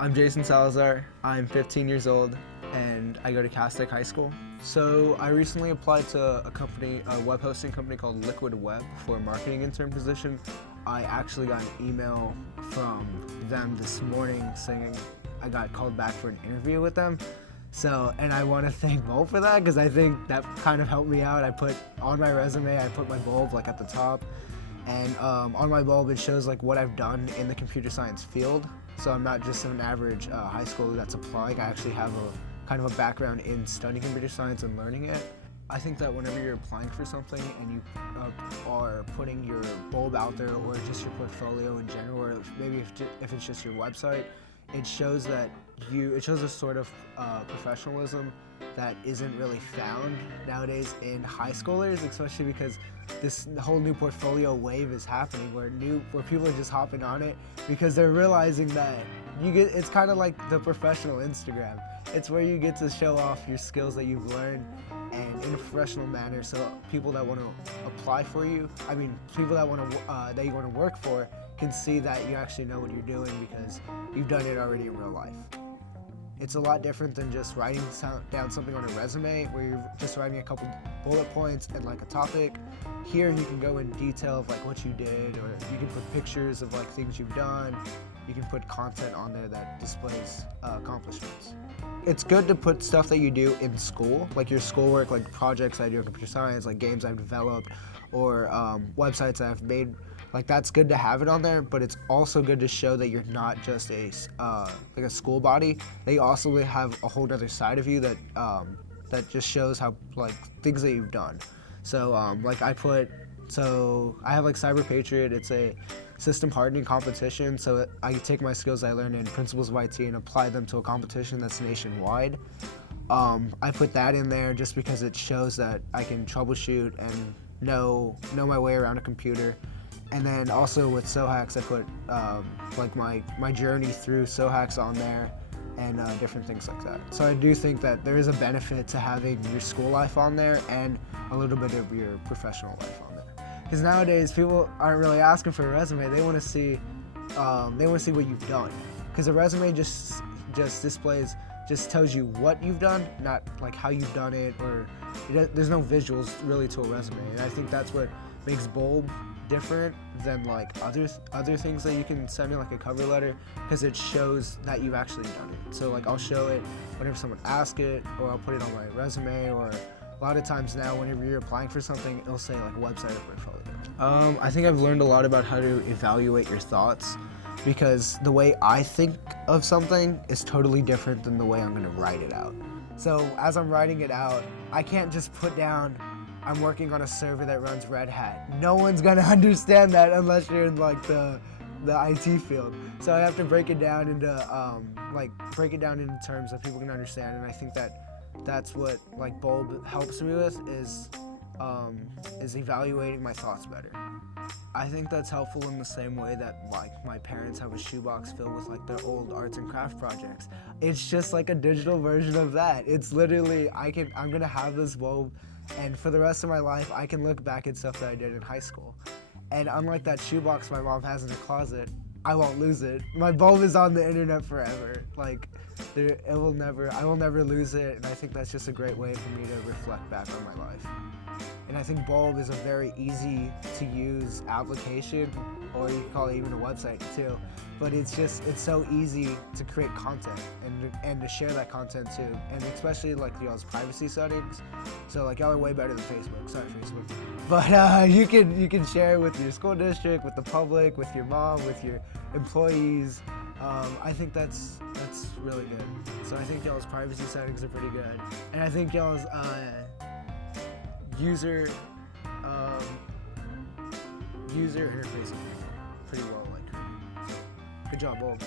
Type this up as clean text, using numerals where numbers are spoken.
I'm Jason Salazar. I'm 15 years old and I go to Tech High School. So I recently applied to a web hosting company called Liquid Web for a marketing intern position. I actually got an email from them this morning saying I got called back for an interview with them. And I want to thank Bulb for that because I think that kind of helped me out. I put on my resume, I put my Bulb at the top, and on my Bulb it shows what I've done in the computer science field. So I'm not just an average high schooler that's applying. I actually have kind of a background in studying computer science and learning it. I think that whenever you're applying for something and you are putting your Bulb out there, or just your portfolio in general, or maybe if it's just your website, it shows a sort of professionalism that isn't really found nowadays in high schoolers, especially because this whole new portfolio wave is happening where people are just hopping on it because they're realizing that it's kind of like the professional Instagram. It's where you get to show off your skills that you've learned and in a professional manner, so people that want to apply for you, people that you want to work for, can see that you actually know what you're doing because you've done it already in real life. It's a lot different than just writing down something on a resume where you're just writing a couple bullet points and a topic. Here you can go in detail of what you did, or you can put pictures of things you've done. You can put content on there that displays accomplishments. It's good to put stuff that you do in school, your schoolwork, projects I do in computer science, games I've developed, or websites that I've made. That's good to have it on there, but it's also good to show that you're not just a school body. They also have a whole other side of you that just shows how things that you've done. So I have Cyber Patriot. It's a system hardening competition. So I take my skills I learned in Principles of IT and apply them to a competition that's nationwide. I put that in there just because it shows that I can troubleshoot and know my way around a computer. And then also with SoHacks, I put my journey through SoHacks on there and different things like that. So I do think that there is a benefit to having your school life on there and a little bit of your professional life on there. Because nowadays people aren't really asking for a resume; they want to see what you've done. Because a resume just tells you what you've done, not how you've done it, or there's no visuals really to a resume. And I think that's what makes Bulb different than other things that you can send in a cover letter, because it shows that you've actually done it. So I'll show it whenever someone asks it, or I'll put it on my resume, or a lot of times now whenever you're applying for something, it'll say website or portfolio. I think I've learned a lot about how to evaluate your thoughts, because the way I think of something is totally different than the way I'm going to write it out. So as I'm writing it out, I can't just put down I'm working on a server that runs Red Hat. No one's gonna understand that unless you're in the IT field. So I have to break it down into terms that people can understand, and I think that's what Bulb helps me with is evaluating my thoughts better. I think that's helpful in the same way that my parents have a shoebox filled with their old arts and craft projects. It's just a digital version of that. It's literally I'm gonna have this Bulb, and for the rest of my life, I can look back at stuff that I did in high school. And unlike that shoebox my mom has in her closet, I won't lose it. My Bulb is on the internet forever. I will never lose it, and I think that's just a great way for me to reflect back on my life. And I think Bulb is a very easy to use application, or you can call it even a website too. But it's so easy to create content and to share that content too, and especially y'all's privacy settings. So y'all are way better than Facebook. Sorry, Facebook. But you can share it with your school district, with the public, with your mom, with your employees. I think that's really good. So I think y'all's privacy settings are pretty good, and I think y'all's user interface is pretty well. So, good job, Bulb.